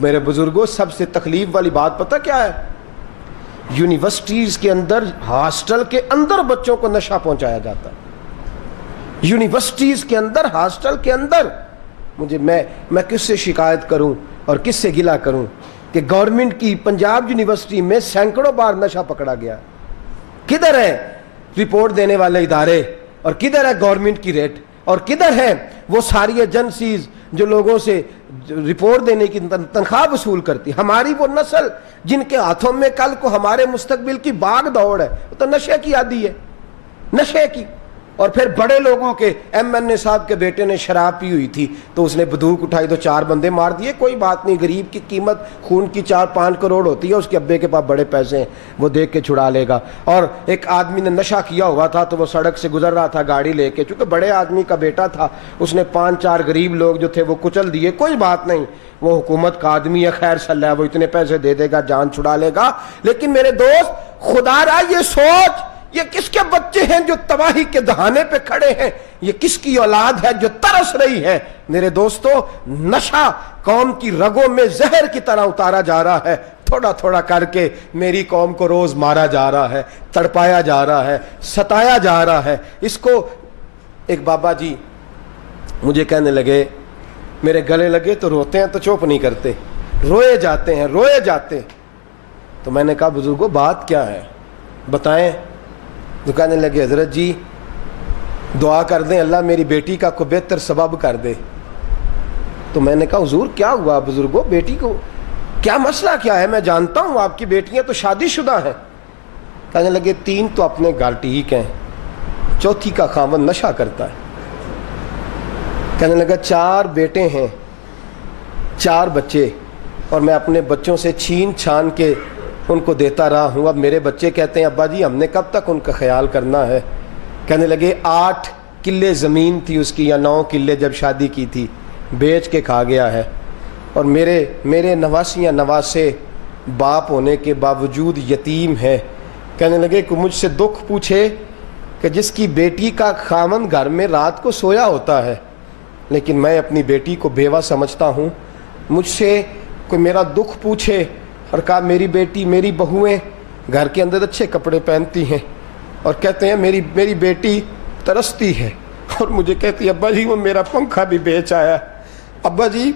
میرے بزرگوں سب سے تکلیف والی بات پتہ کیا ہے؟ یونیورسٹیز کے اندر، ہاسٹل کے اندر بچوں کو نشہ پہنچایا جاتا ہے، یونیورسٹیز کے اندر، ہاسٹل کے اندر۔ میں کس سے شکایت کروں اور کس سے گلہ کروں کہ گورنمنٹ کی پنجاب یونیورسٹی میں سینکڑوں بار نشہ پکڑا گیا۔ کدھر ہے رپورٹ دینے والے ادارے، اور کدھر ہے گورنمنٹ کی ریٹ، اور کدھر ہے وہ ساری ایجنسیز جو لوگوں سے رپورٹ دینے کی تنخواہ وصول کرتی؟ ہماری وہ نسل جن کے ہاتھوں میں کل کو ہمارے مستقبل کی باغ دوڑ ہے، وہ تو نشے کی عادی ہے، نشے کی۔ اور پھر بڑے لوگوں کے، ایم این اے صاحب کے بیٹے نے شراب پی ہوئی تھی تو اس نے بندوق اٹھائی تو 4 بندے مار دیے، کوئی بات نہیں، غریب کی قیمت خون کی 4-5 کروڑ ہوتی ہے، اس کے ابے کے پاس بڑے پیسے ہیں، وہ دیکھ کے چھڑا لے گا۔ اور ایک آدمی نے نشہ کیا ہوا تھا تو وہ سڑک سے گزر رہا تھا گاڑی لے کے، چونکہ بڑے آدمی کا بیٹا تھا، اس نے 5-4 غریب لوگ جو تھے وہ کچل دیے، کوئی بات نہیں، وہ حکومت کا آدمی ہے، خیر صلی اللہ، وہ اتنے پیسے دے دے گا، جان چھڑا لے گا۔ لیکن میرے دوست، خدا را یہ سوچ، یہ کس کے بچے ہیں جو تباہی کے دہانے پہ کھڑے ہیں؟ یہ کس کی اولاد ہے جو ترس رہی ہے؟ میرے دوستو، نشہ قوم کی رگوں میں زہر کی طرح اتارا جا رہا ہے، تھوڑا تھوڑا کر کے میری قوم کو روز مارا جا رہا ہے، تڑپایا جا رہا ہے، ستایا جا رہا ہے۔ اس کو ایک بابا جی مجھے کہنے لگے، میرے گلے لگے تو روتے ہیں تو چپ نہیں کرتے، روئے جاتے ہیں، روئے جاتے ہیں۔ تو میں نے کہا بزرگوں بات کیا ہے بتائیں؟ تو کہنے لگے حضرت جی دعا کر دیں اللہ میری بیٹی کا کوئی بہتر سبب کر دے۔ تو میں نے کہا حضور کیا ہوا بزرگوں، بیٹی کو کیا مسئلہ کیا ہے؟ میں جانتا ہوں آپ کی بیٹیاں تو شادی شدہ ہیں۔ کہنے لگے 3 تو اپنے گھر ٹھیک ہیں، 4تھی کا خاوند نشہ کرتا ہے۔ کہنے لگا 4 بیٹے ہیں، 4 بچے، اور میں اپنے بچوں سے چھین چھان کے ان کو دیتا رہا ہوں۔ اب میرے بچے کہتے ہیں ابا جی ہم نے کب تک ان کا خیال کرنا ہے؟ کہنے لگے 8 کلے زمین تھی اس کی، یا 9 کلے جب شادی کی تھی، بیچ کے کھا گیا ہے، اور میرے نواسیاں نواسے باپ ہونے کے باوجود یتیم ہے۔ کہنے لگے کہ مجھ سے دکھ پوچھے کہ جس کی بیٹی کا خاوند گھر میں رات کو سویا ہوتا ہے، لیکن میں اپنی بیٹی کو بیوہ سمجھتا ہوں، مجھ سے کوئی میرا دکھ پوچھے اور کہا میری بیٹی، میری بہویں گھر کے اندر اچھے کپڑے پہنتی ہیں، اور کہتے ہیں میری بیٹی ترستی ہے، اور مجھے کہتی ہے ابا جی وہ میرا پنکھا بھی بیچ آیا ہے، ابا جی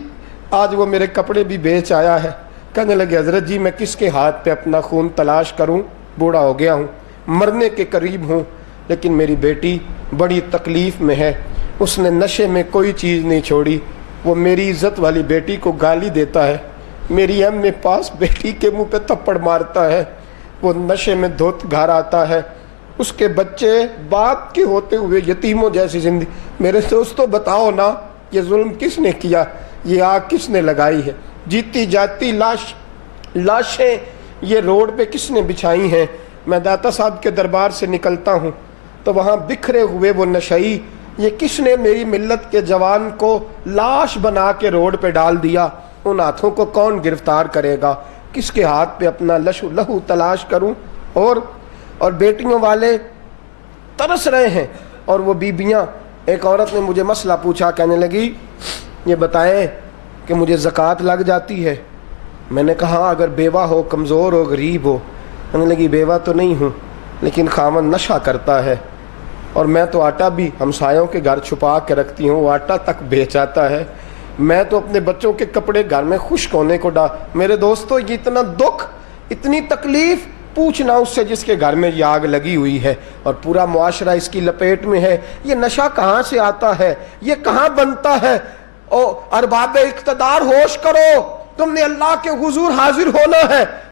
آج وہ میرے کپڑے بھی بیچ آیا ہے۔ کہنے لگے حضرت جی میں کس کے ہاتھ پہ اپنا خون تلاش کروں، بوڑھا ہو گیا ہوں، مرنے کے قریب ہوں، لیکن میری بیٹی بڑی تکلیف میں ہے، اس نے نشے میں کوئی چیز نہیں چھوڑی، وہ میری عزت والی بیٹی کو گالی دیتا ہے، میری ایم پاس بیٹی کے منہ پہ تھپڑ مارتا ہے، وہ نشے میں دھوت گھر آتا ہے، اس کے بچے باپ کے ہوتے ہوئے یتیموں جیسی زندگی۔ میرے دوستو بتاؤ نا یہ ظلم کس نے کیا، یہ آگ کس نے لگائی ہے؟ جیتی جاتی لاشیں یہ روڈ پہ کس نے بچھائی ہیں؟ میں داتا صاحب کے دربار سے نکلتا ہوں تو وہاں بکھرے ہوئے وہ نشئی، یہ کس نے میری ملت کے جوان کو لاش بنا کے روڈ پہ ڈال دیا؟ ان ہاتھوں کو کون گرفتار کرے گا؟ کس کے ہاتھ پہ اپنا لہو تلاش کروں؟ اور بیٹیوں والے ترس رہے ہیں، اور وہ بیبیاں۔ ایک عورت نے مجھے مسئلہ پوچھا، کہنے لگی یہ بتائیں کہ مجھے زکوٰۃ لگ جاتی ہے؟ میں نے کہا اگر بیوہ ہو، کمزور ہو، غریب ہو۔ کہنے لگی بیوہ تو نہیں ہوں لیکن خاوند نشہ کرتا ہے، اور میں تو آٹا بھی ہمسایوں کے گھر چھپا کے رکھتی ہوں، وہ آٹا تک بیچ آتا ہے، میں تو اپنے بچوں کے کپڑے گھر میں خشک ہونے کو میرے دوستو یہ اتنا دکھ، اتنی تکلیف پوچھنا اس سے جس کے گھر میں یہ آگ لگی ہوئی ہے اور پورا معاشرہ اس کی لپیٹ میں ہے۔ یہ نشہ کہاں سے آتا ہے؟ یہ کہاں بنتا ہے؟ ارباب اقتدار ہوش کرو، تم نے اللہ کے حضور حاضر ہونا ہے۔